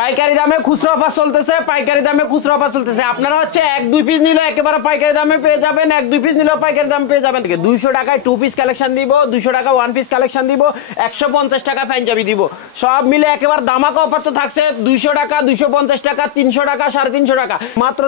পাইকারি দামে খুচরা অফার চলতেছে, পাইকারি দামে খুচরা অফার চলতেছে। আপনারা হচ্ছে 1-2 পিস নিলে একেবারে পাইকারি দামে পেয়ে যাবেন, 1-2 পিস নিলেও পাইকারি দামে পেয়ে যাবেন। 200 টাকায় 2 পিস কালেকশন দিব, 200 টাকা 1 পিস কালেকশন দিব, 150 টাকা পাঞ্জাবি দিব। সব মিলে একেবারে দামাকা অফার তো থাকছে। 200 টাকা, 250 টাকা, 300 টাকা, 350 টাকা, মাত্র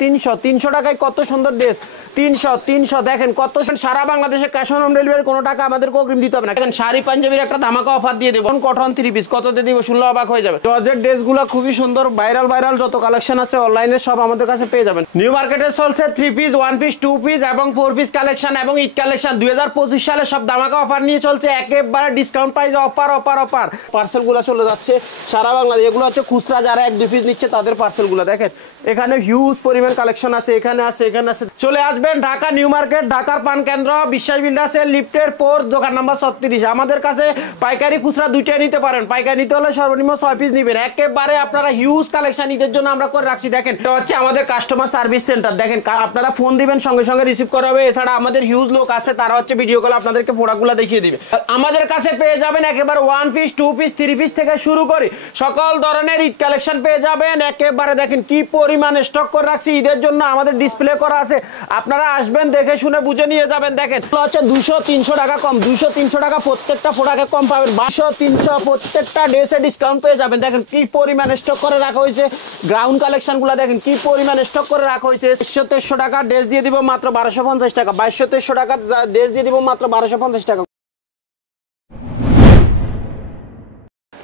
300 টাকায় কত সুন্দর ড্রেস। 300 দেখেন কত, সারা বাংলাদেশে ক্যাশ অন ডেলিভারি, কোনো টাকা আমাদেরকে অগ্রিম দিতে হবে না। দেখেন শাড়ি পাঞ্জাবির একটা ধামাকা অফার দিয়ে দেবো। কটন 3 পিস কততে দিব? 16 অবাক হয়ে যাবে। জর্জেট ড্রেসগুলো খুবই সুন্দর, ভাইরাল যত কালেকশন আছে অনলাইনে সব আমাদের কাছে পেয়ে যাবেন। নিউ মার্কেটে চলছে 3 পিস, 1 পিস, 2 পিস এবং 4 পিস কালেকশন এবং ঈদ কালেকশন 2025 সালে সব ধামাকা অফার নিয়ে চলছে, একেবারে ডিসকাউন্ট প্রাইস অফার। পার্সেলগুলো চলে যাচ্ছে সারা বাংলাদেশ। এগুলো হচ্ছে খুচরা, যারা 1-2 পিস নিচ্ছে তাদের পার্সেলগুলো দেখেন। এখানে হিউজ পরিমাণ কালেকশন আছে, এখানে আছে। চলে আসবেন ঢাকা নিউ মার্কেট, ঢাকার পান কেন্দ্র, বিশ্বাস বিল্ডার্সের লিফটের 4, দোকান নাম্বার 36। আমাদের কাছে পাইকারি খুচরা দুইটাই নিতে পারেন। পাইকারি নিতে হলে সর্বনিম্ন 6 পিস নেবেন। একেবারে আপনারা হিউজ কালেকশন ঈদের জন্য আমরা করে রাখছি। দেখেন এটা হচ্ছে আমাদের কাস্টমার সার্ভিস সেন্টার। দেখেন আপনারা ফোন দিবেন, সঙ্গে সঙ্গে রিসিভ করা হবে। এছাড়া আমাদের হিউজ লোক আছে, তারা হচ্ছে ভিডিও কলে আপনাদেরকে প্রোডাক্টগুলো দেখিয়ে দিবে। আমাদের কাছে পেয়ে যাবেন একেবারে 1 পিস, 2 পিস, 3 পিস থেকে শুরু করে সকল ধরনের ঈদ কালেকশন পেয়ে যাবেন। একেবারে দেখেন কি পরিমাণ স্টক করে রাখছি ঈদের জন্য, আমাদের ডিসপ্লে করা আছে। আপনারা আসবেন, দেখে শুনে বুঝে নিয়ে যাবেন। দেখেন হচ্ছে 200-300 টাকা কম, 200-300 টাকা প্রত্যেকটা প্রোডাক্টে কম পাবেন। 200-300 প্রত্যেকটা ড্রেসে ডিসকাউন্ট পেয়ে যাবেন। দেখেন কি পরিমাণ স্টক করে রাখা হয়েছে। গ্রাউন্ড কালেকশনগুলো দেখেন কি পরিমাণ স্টক করে রাখা হয়েছে। 100-150 টাকা ড্রেস দিয়ে দিব মাত্র 1250 টাকা, 2200-2300 টাকা ড্রেস দিয়ে দিব মাত্র 1250 টাকা।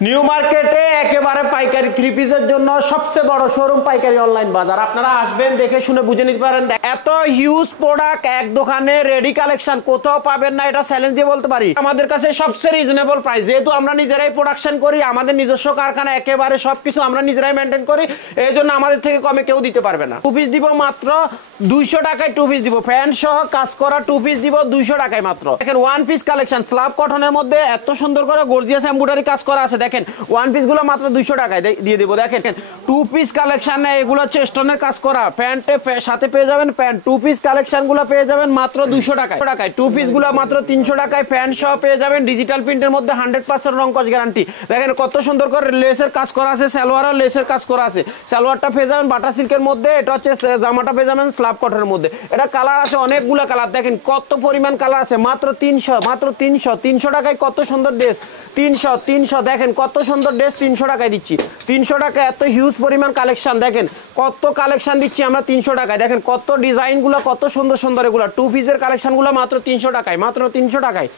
নিউ মার্কেটে একেবারে পাইকারি 3 পিসের জন্য সবচেয়ে বড় শোরুম পাইকারি অনলাইন বাজার। আপনারা আসবেন, দেখে শুনে বুঝে নিতে পারেন। এত হিউজ প্রোডাক্ট এক দোকানে, রেডি কালেকশন কোথাও পাবেন না, এটা চ্যালেঞ্জ দিয়ে বলতে পারি। আমাদের কাছে সবচেয়ে রিজনেবল প্রাইস, যেহেতু আমরা নিজেরাই প্রোডাকশন করি, আমাদের নিজস্ব কারখানা, একেবারে সবকিছু আমরা নিজেরাই মেনটেন করি, এই জন্য আমাদের থেকে কমে কেউ দিতে পারবে না। 2 পিস দিব মাত্র 200 টাকায়, 2 পিস দিব প্যান্ট সহ কাজ করা 2 পিস দিব 200 টাকায় মাত্র। দেখেন 1 পিস কালেকশন স্ল্যাব কটনের মধ্যে এত সুন্দর করে গর্জিয়াস এমব্রয়ডারি কাজ করা আছে। দেখেন 1 পিস গুলো মাত্র 200 টাকায় দিয়ে দেবো। দেখেন 2 পিস কালেকশন, এগুলো হচ্ছে স্টোনের কাজ করা, প্যান্টে সাথে পেয়ে যাবেন প্যান্ট। 2 পিস কালেকশন গুলো পেয়ে যাবেন মাত্র 200 টাকায়। 2 পিস গুলো মাত্র 300 টাকায়, প্যান্ট সহ পেয়ে যাবেন। ডিজিটাল প্রিন্টের মধ্যে 100% রং কস গ্যারান্টি। দেখেন কত সুন্দর করে লেসের কাজ করা আছে, সালোয়ার আর লেসের কাজ করা আছে। সালোয়ারটা পেয়ে যাবেন বাটার সিল্কের মধ্যে, এটা হচ্ছে জামাটা পেয়ে যাবেন স্ল্যাব কটনের মধ্যে। এটা কালার আছে অনেকগুলো কালার, দেখেন কত পরিমাণ কালার আছে। মাত্র 300 টাকায় কত সুন্দর ড্রেস। 300 দেখেন কত সুন্দর ড্রেস 300 টাকায় দিচ্ছি। 300 টাকা এত হিউজ পরিমাণ কালেকশন, দেখেন কত কালেকশন দিচ্ছি আমরা 300 টাকায়। দেখেন কত ডিজাইনগুলো কত সুন্দর সুন্দর, এগুলো 2 পিসের কালেকশনগুলো মাত্র 300 টাকায়, মাত্র 300 টাকায়।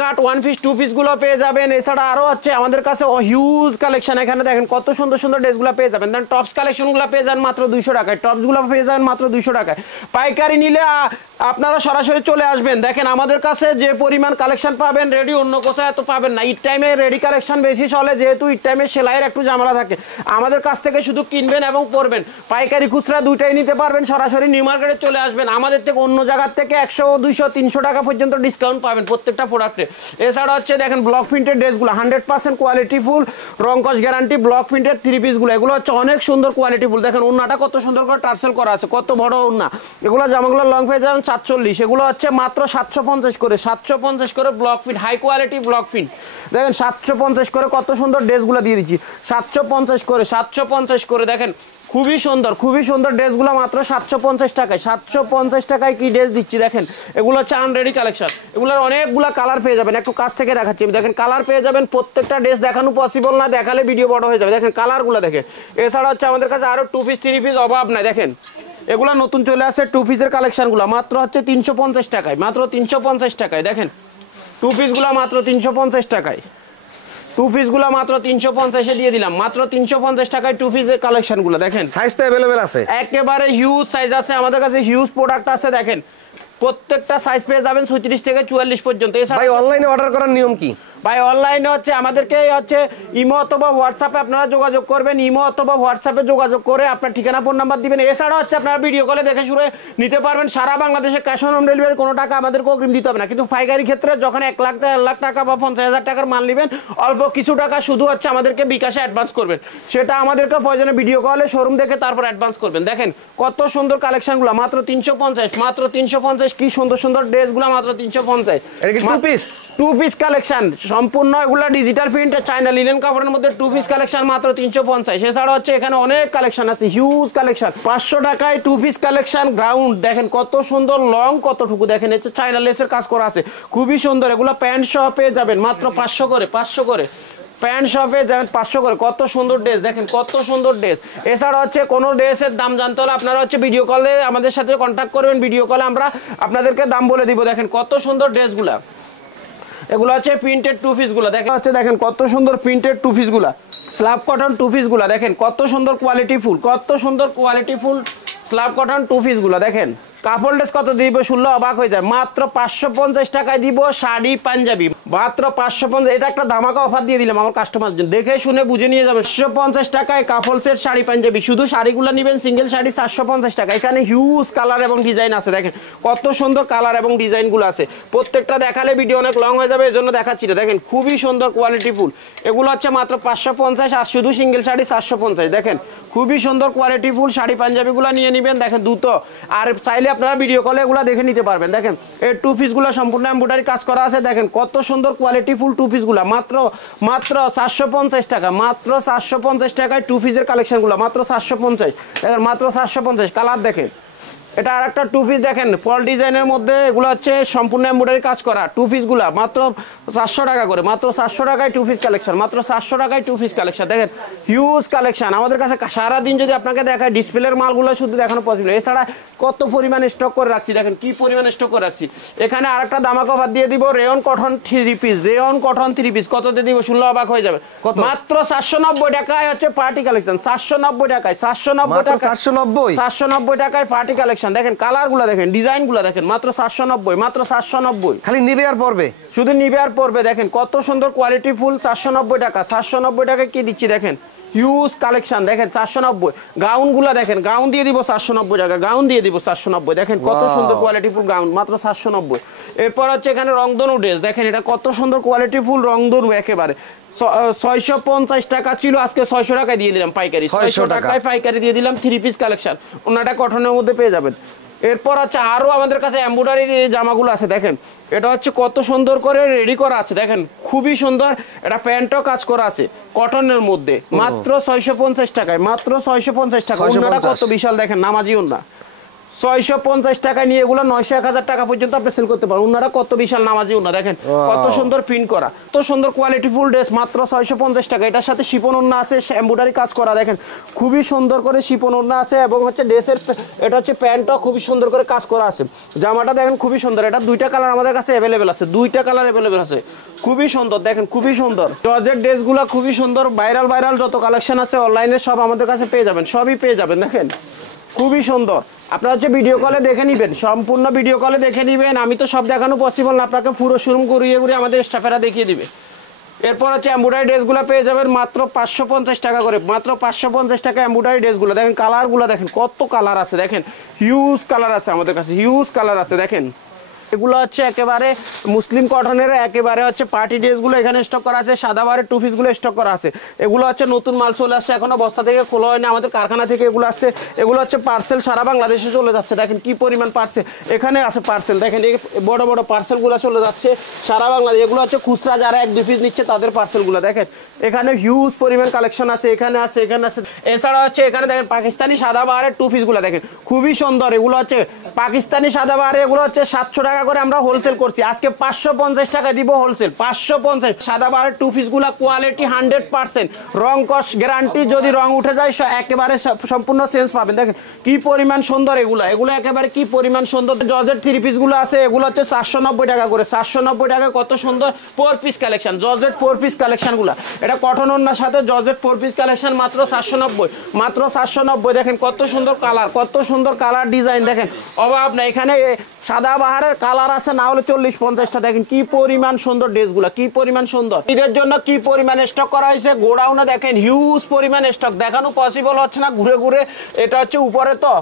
কাট 1 পিস 2 পিস গুলো পেয়ে যাবেন। এছাড়া আরো হচ্ছে আমাদের কাছে হিউজ কালেকশন, এখানে দেখেন কত সুন্দর সুন্দর ড্রেসগুলো পেয়ে যাবেন। দেন টপস কালেকশনগুলো পেয়ে যান মাত্র 200 টাকায়, টপসগুলো পেয়ে যাবেন মাত্র 200 টাকায়। পাইকারি নিলে আপনারা সরাসরি চলে আসবেন। দেখেন আমাদের কাছে যে পরিমাণ কালেকশন পাবেন রেডি, অন্য কোথাও এত পাবেন না। ঈদ টাইমে রেডি কালেকশন বেশি চলে, যেহেতু ঈদ টাইমে সেলাইয়ের একটু ঝামেলা থাকে। আমাদের কাছ থেকে শুধু কিনবেন এবং পরবেন, পাইকারি খুচরা দুইটাই নিতে পারবেন। সরাসরি নিউ মার্কেটে চলে আসবেন। আমাদের থেকে অন্য জায়গার থেকে 100, 200, 300 টাকা পর্যন্ত ডিসকাউন্ট পাবেন প্রত্যেকটা প্রোডাক্টে। এছাড়া হচ্ছে দেখেন ব্লক প্রিন্টের ড্রেসগুলো 100% কোয়ালিটি ফুল, রং কস গ্যারান্টি। ব্লক প্রিন্টের 3 পিসগুলো এগুলো হচ্ছে অনেক সুন্দর কোয়ালিটি ফুল। দেখেন ওন্নাটা কত সুন্দর করে টার্সেল করা আছে, কত বড় ওন্না। এগুলো জামাগুলো লং পেয়ে যাবেন 47, এগুলো হচ্ছে মাত্র 750 করে, 750 করে block print, high quality block print. দেখেন 750 করে কত সুন্দর ড্রেসগুলো দিয়ে দিচ্ছি। 750 করে দেখেন খুবই সুন্দর ড্রেসগুলো মাত্র 750 টাকায়। 750 টাকায় কি ড্রেস দিচ্ছি দেখেন। এগুলো হচ্ছে আনরেডি কালেকশন, এগুলোর অনেকগুলো কালার পেয়ে যাবেন। একটু কাছ থেকে দেখাচ্ছি আমি, দেখেন কালার পেয়ে যাবেন। প্রত্যেকটা ড্রেস দেখানো পসিবল না, দেখালে ভিডিও বড় হয়ে যাবে। দেখেন কালারগুলো দেখেন। এছাড়া হচ্ছে আমাদের কাছে আরো 2 পিস 3 পিস অভাব নাই। দেখেন এগুলো নতুন চলে আসছে 2 পিসের কালেকশনগুলো মাত্র হচ্ছে 350 টাকায়, মাত্র 350 টাকায়। দেখেন 2 পিসগুলো মাত্র 350 টাকায়, 2 পিসগুলো মাত্র 350 দিয়ে দিলাম, মাত্র 350 টাকায় 2 পিসের কালেকশনগুলো। দেখেন সাইজ তো अवेलेबल আছে, একেবারে হিউজ সাইজ আছে আমাদের কাছে, হিউজ প্রোডাক্ট আছে। দেখেন প্রত্যেকটা সাইজ পেয়ে যাবেন 36 থেকে 44 পর্যন্ত। ভাই অনলাইনে অর্ডার করার নিয়ম কি? ভাই অনলাইনে হচ্ছে আমাদেরকে হচ্ছে ইমো অথবা হোয়াটসঅ্যাপে আপনারা যোগাযোগ করবেন। ইমো অথবা হোয়াটসঅ্যাপে যোগাযোগ করে আপনার ঠিকানা ফোন নাম্বার দিবেন। এছাড়া হচ্ছে আপনারা ভিডিও কলে দেখে শুনে নিতে পারবেন। সারা বাংলাদেশে ক্যাশ অন ডেলিভারি, কোনো টাকা আমাদেরকে অগ্রিম দিতে হবে না। কিন্তু পাইকারি ক্ষেত্রে যখন 1 লাখ 1.5 লাখ টাকা বা 50,000 টাকার মাল নেবেন, অল্প কিছু টাকা শুধু হচ্ছে আমাদেরকে বিকাশে অ্যাডভান্স করবেন। সেটা আমাদেরকে প্রয়োজনে ভিডিও কলে শোরুম দেখে তারপর অ্যাডভান্স করবেন। দেখেন কত সুন্দর কালেকশনগুলো মাত্র 350, মাত্র 350। কি সুন্দর সুন্দর ড্রেসগুলো মাত্র 350। এটা কি 2 পিস? 2 পিস কালেকশন সম্পূর্ণ এগুলা ডিজিটাল প্রিন্ট চায়না লিনেন কাপড়ের মধ্যে টু পিস কালেকশন মাত্র 350। এছাড়া হচ্ছে এখানে অনেক কালেকশন আছে, হিউজ কালেকশন। 500 টাকায় টু পিস কালেকশন গ্রাউন্ড দেখেন কত সুন্দর, লং কতটুকু দেখেন, হচ্ছে চায়না লেসের কাজ করা আছে, খুবই সুন্দর। এগুলো প্যান্ট সহ পেয়ে যাবেন মাত্র 500 করে, 500 করে প্যান্ট শপে যাবেন 500 করে। কত সুন্দর ড্রেস দেখেন, কত সুন্দর ড্রেস। এছাড়া হচ্ছে কোনো ড্রেসের দাম জানতে হলে আপনারা হচ্ছে ভিডিও কলে আমাদের সাথে কন্ট্যাক্ট করবেন, ভিডিও কলে আমরা আপনাদেরকে দাম বলে দিব। দেখেন কত সুন্দর ড্রেসগুলা, এগুলো হচ্ছে প্রিন্টেড টু পিসগুলো দেখেন, হচ্ছে দেখেন কত সুন্দর প্রিন্টেড টু পিসগুলা, স্ল্যাব কটন টু পিসগুলা দেখেন কত সুন্দর কোয়ালিটি ফুল, কত সুন্দর quality full slub cotton two পিসগুলো দেখেন। কাপড় ড্রেস কত দিব শুনলে অবাক হয়ে যায়, মাত্র 550 টাকায় দিব শাড়ি পাঞ্জাবি, মাত্র 550। এটা একটা ধামাকা অফার দিয়ে দিলাম আমার কাস্টমার জন্য, দেখে শুনে বুঝে নিয়ে যাবে। 550 টাকায় কাপড় সেট শাড়ি পাঞ্জাবি, শুধু শাড়িগুলো নেবেন সিঙ্গেল শাড়ি 450 টাকা। এখানে হিউজ কালার এবং ডিজাইন আছে, দেখেন কত সুন্দর কালার এবং ডিজাইনগুলো আছে। প্রত্যেকটা দেখালে ভিডিও অনেক লং হয়ে যাবে, এজন্য দেখাচ্ছি না। দেখেন খুবই সুন্দর কোয়ালিটি ফুল, এগুলো হচ্ছে মাত্র 550 আর শুধু সিঙ্গেল শাড়ি 450। দেখেন খুবই সুন্দর কোয়ালিটি ফুল শাড়ি পাঞ্জাবিগুলো নিয়ে নেবেন, দেখেন দ্রুত। আর চাইলে আপনারা ভিডিও কলে এগুলো দেখে নিতে পারবেন। দেখেন এই টু পিসগুলো সম্পূর্ণ এমব্রয়ডারি কাজ করা আছে, দেখেন কত সুন্দর কোয়ালিটি ফুল টু পিসগুলো, মাত্র 450 টাকা, মাত্র 450 টাকায় টু পিসের কালেকশনগুলো মাত্র 450। দেখেন মাত্র 450। কালার দেখেন, এটা আর একটা টু পিস দেখেন পল ডিজাইনের মধ্যে, এগুলো হচ্ছে সম্পূর্ণ এমব্রয়ডারি কাজ করা টু পিসগুলা মাত্র 400 টাকা করে, মাত্র 400 টাকায় টু পিস কালেকশন, মাত্র 400 টাকায় টু পিস কালেকশন। দেখেন হিউজ কালেকশন আমাদের কাছে, সারাদিন যদি আপনাকে দেখায় ডিসপ্লের মালগুলো শুধু দেখানো পসিবল। এছাড়া কত পরিমাণ স্টক করে রাখছি, দেখেন কি পরিমাণ স্টক করে রাখছি। এখানে আর একটা দামাক অফার দিয়ে দিব, rayon cotton three piece, rayon cotton three piece কততে দিব শুনলে অবাক হয়ে যাবে, মাত্র 490 টাকায় হচ্ছে পার্টি কালেকশন, 490 টাকায়, 490 টাকা, 490 টাকায় পার্টি কালেকশন। দেখেন কালারগুলো দেখেন, ডিজাইনগুলো দেখেন, মাত্র 490, মাত্র 490। খালি নিবে আর পড়বে, শুধু নিবে আর পড়বে। দেখেন কত সুন্দর কোয়ালিটি ফুল, 490 টাকা, 490 টাকায় কি দিচ্ছি দেখেন, হিউজ কালেকশন দেখেন 490। গাউনগুলো দেখেন, গাউন দিয়ে দিব 490 টাকা, গাউন দিয়ে দিব 490। দেখেন কত সুন্দর কোয়ালিটি ফুল গাউন, মাত্র 490। এরপর হচ্ছে এখানে রংধনু ড্রেস, দেখেন এটা কত সুন্দর কোয়ালিটি ফুল রংধনু, একেবারে 650 টাকা ছিল, আজকে 600 টাকায় দিয়ে দিলাম পাইকারি, 600 টাকায় পাইকারি দিয়ে দিলাম। থ্রি পিস কালেকশন, ওনাটা কটনের মধ্যে পেয়ে যাবেন। এরপর হচ্ছে আরো আমাদের কাছে এমব্রয়ডারি জামাগুলো আছে, দেখেন এটা হচ্ছে কত সুন্দর করে রেডি করা আছে, দেখেন খুবই সুন্দর। এটা প্যান্টও কাজ করা আছে কটনের মধ্যে, মাত্র 650 টাকায়, মাত্র 650 টাকা। ওনাটা কত বিশাল দেখেন, নামাজি ওনা, 650 টাকায় নিয়ে এগুলো 900-1000 টাকা পর্যন্ত আপনি সেল করতে পারেন। ওনারা কত বিশাল নামাজি ওনা, দেখেন কত সুন্দর প্রিন্ট করা, কত সুন্দর কোয়ালিটি ফুল ড্রেস, মাত্র 650 টাকা। এটার সাথে শিপন ওড়না আছে, এমব্রয়ডারি কাজ করা, দেখেন খুবই সুন্দর করে শিপন ওড়না আছে, এবং হচ্ছে ড্রেসের এটা হচ্ছে প্যান্টটাও খুবই সুন্দর করে কাজ করা আছে। জামাটা দেখেন খুবই সুন্দর, এটা দুইটা কালার আমাদের কাছে অ্যাভেলেবেল আছে, দুইটা কালার অ্যাভেলেবেল আছে, খুবই সুন্দর দেখেন, খুবই সুন্দর। জর্জেট ড্রেসগুলো খুবই সুন্দর, ভাইরাল যত কালেকশন আছে অনলাইনে সব আমাদের কাছে পেয়ে যাবেন, সবই পেয়ে যাবেন। দেখেন খুবই সুন্দর, আপনারা হচ্ছে ভিডিও কলে দেখে নেবেন, সম্পূর্ণ ভিডিও কলে দেখে নেবেন। আমি তো সব দেখানো পসিবল না, আপনাকে পুরো শোরুম ঘুরিয়ে আমাদের স্টাফেরা দেখিয়ে দিবে। এরপর হচ্ছে এমব্রয়ডারি ড্রেসগুলো পেয়ে যাবেন মাত্র 550 টাকা করে, মাত্র 550 টাকা এমব্রয়ডারি ড্রেসগুলো। দেখেন কালারগুলো দেখেন, কত কালার আছে, দেখেন হিউজ কালার আছে আমাদের কাছে, হিউজ কালার আছে। দেখেন এগুলো হচ্ছে একেবারে মুসলিম কটনের, একেবারে হচ্ছে পার্টি ড্রেসগুলো এখানে স্টক করা আছে, সাদাবারের টু পিসগুলো স্টক করা আছে। এগুলো হচ্ছে নতুন মাল চলে আসছে, এখনো বস্তা থেকে খোলা হয়নি, আমাদের কারখানা থেকে এগুলো আসছে। এগুলো হচ্ছে পার্সেল সারা বাংলাদেশে চলে যাচ্ছে, দেখেন কি পরিমাণ পার্সেল এখানে আছে পার্সেল, দেখেন এই বড় বড় পার্সেলগুলো চলে যাচ্ছে সারা বাংলাদেশ। এগুলো হচ্ছে খুচরা, যারা 1-2 পিস নিচ্ছে তাদের পার্সেলগুলো। দেখেন এখানে হিউজ পরিমাণ কালেকশন আছে, এখানে আছে, এখানে আছে। এছাড়া হচ্ছে এখানে দেখেন পাকিস্তানি সাদাবারের টু পিসগুলো, দেখেন খুবই সুন্দর। এগুলো হচ্ছে পাকিস্তানি সাদাবারে, এগুলো হচ্ছে 700 টাকা করে আমরা হোলসেল করছি, আজকে 550 টাকা দিব হোলসেল, 550। সাদাবারের টু পিসগুলো কোয়ালিটি 100%, রং কস গ্যারান্টি, যদি রং উঠে যায় একেবারে সম্পূর্ণ চেঞ্জ পাবেন। দেখেন কি পরিমাণ সুন্দর এগুলো, এগুলো একেবারে কি পরিমাণ সুন্দর। জর্জেট থ্রি পিসগুলো আছে, এগুলো হচ্ছে 490 টাকা করে, 490 টাকা। কত সুন্দর 4 পিস কালেকশন, জর্জেট 4 পিস কালেকশনগুলো, এটা কটন ওড়নার সাথে জর্জেট 4 পিস কালেকশন, মাত্র 490, মাত্র 490। দেখেন কত সুন্দর কালার, কত সুন্দর কালার ডিজাইন, দেখেন অভাব না। এখানে সাদা বাহারের কালার আছে না হলে 40-50টা। দেখেন কি পরিমাণ সুন্দর ড্রেসগুলো, কি পরিমাণ সুন্দর। ঈদের জন্য কি পরিমাণ স্টক করা হয়েছে গোডাউনে, দেখেন হিউজ পরিমাণ স্টক, দেখানো পসিবল হচ্ছে না ঘুরে ঘুরে। এটা হচ্ছে উপরে তো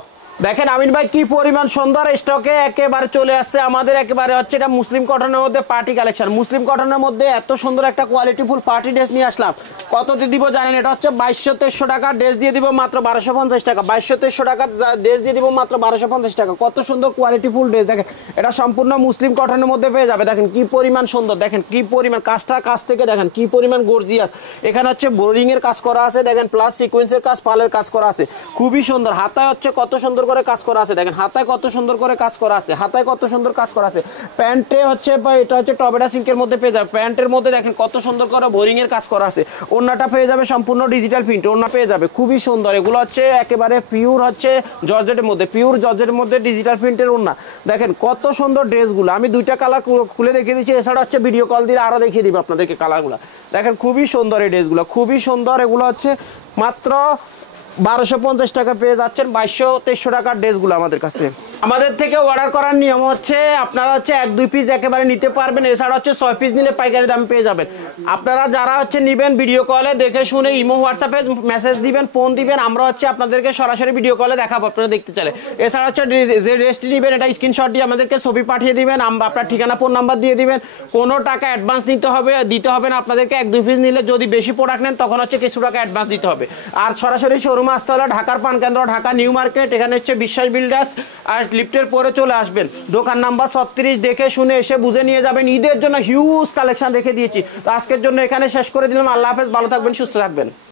দেখেন আমিন ভাই কি পরিমাণ সুন্দর স্টকে একেবারে চলে আসছে আমাদের, একেবারে হচ্ছে এটা মুসলিম কটনের মধ্যে পার্টি কালেকশন। মুসলিম কটনের মধ্যে এত সুন্দর একটা কোয়ালিটিফুল পার্টি ড্রেস নিয়ে আসলাম। কততে দিব জানেন? এটা হচ্ছে 2200-2300 টাকা ড্রেস দিয়ে দিব মাত্র 1250 টাকা। 2200-2300 টাকা ড্রেস দিয়ে দিব মাত্র 1250 টাকা। কত সুন্দর কোয়ালিটিফুল ড্রেস দেখেন, এটা সম্পূর্ণ মুসলিম কটনের মধ্যে পেয়ে যাবে। দেখেন কি পরিমাণ সুন্দর, দেখেন কি পরিমাণ কাজটা, কাজ থেকে দেখেন কি পরিমাণ গর্জিয়াস। এখানে হচ্ছে বোরিং এর কাজ করা আছে দেখেন, প্লাস সিকোয়েন্সের কাজ, পালের কাজ করা আছে, খুবই সুন্দর। হাতায় হচ্ছে কত সুন্দর করে কাজ করা আছে, দেখেন হাতায় কত সুন্দর করে কাজ করা আছে, হাতায় কত সুন্দর কাজ করা আছে। প্যান্টে হচ্ছে বা এটা হচ্ছে টবেটা সিল্কের মধ্যে পেয়ে যাবে। প্যান্টের মধ্যে দেখেন কত সুন্দর করে বোরিং এর কাজ করা আছে। ওড়নাটা পেয়ে যাবে সম্পূর্ণ ডিজিটাল প্রিন্ট, ওড়না পেয়ে যাবে খুবই সুন্দর। এগুলো হচ্ছে একেবারে পিওর হচ্ছে জর্জেটের মধ্যে, পিওর জর্জেটের মধ্যে ডিজিটাল প্রিন্টের ওড়না। দেখেন কত সুন্দর ড্রেসগুলো, আমি দুইটা কালার খুলে দেখিয়ে দিচ্ছি, এছাড়া হচ্ছে ভিডিও কল দিয়ে আরো দেখিয়ে দিব আপনাদেরকে কালারগুলো। দেখেন খুবই সুন্দর এই ড্রেসগুলো, খুবই সুন্দর। এগুলো হচ্ছে মাত্র 1250 টাকা পেয়ে যাচ্ছেন 2200-2300 টাকার ড্রেসগুলো আমাদের কাছে। আমাদের থেকে অর্ডার করার নিয়ম হচ্ছে আপনারা হচ্ছে 1-2 পিস একেবারে নিতে পারবেন, এছাড়া হচ্ছে 6 পিস নিলে পাইকারি দাম পেয়ে যাবেন। আপনারা যারা হচ্ছে নেবেন ভিডিও কলে দেখে শুনে ইমো হোয়াটসঅ্যাপে মেসেজ দিবেন, ফোন দিবেন, আমরা হচ্ছে আপনাদেরকে সরাসরি ভিডিও কলে দেখাবো আপনারা দেখতে চাইলে। এছাড়া হচ্ছে যে ড্রেসটি নেবেন এটা স্ক্রিনশট দিয়ে আমাদেরকে ছবি পাঠিয়ে দিবেন, আমরা আপনার ঠিকানা ফোন নাম্বার দিয়ে দিবেন। কোনো টাকা অ্যাডভান্স দিতে হবে না আপনাদেরকে। 1-2 পিস নিলে যদি বেশি প্রোডাক্ট নেন তখন হচ্ছে কিছু টাকা অ্যাডভান্স দিতে হবে। আর সরাসরি শোরুমে আসতে হলে ঢাকার পানকেন্দ্র, ঢাকা নিউ মার্কেট, এখানে হচ্ছে বিশ্বাস বিল্ডার্স আর লিফটের পরে চলে আসবেন। দোকান নাম্বার 36, দেখে শুনে এসে বুঝে নিয়ে যাবেন। ঈদের জন্য হিউজ কালেকশন রেখে দিয়েছি। তো আজকের জন্য এখানে শেষ করে দিলাম। আল্লাহ হাফেজ, ভালো থাকবেন, সুস্থ থাকবেন।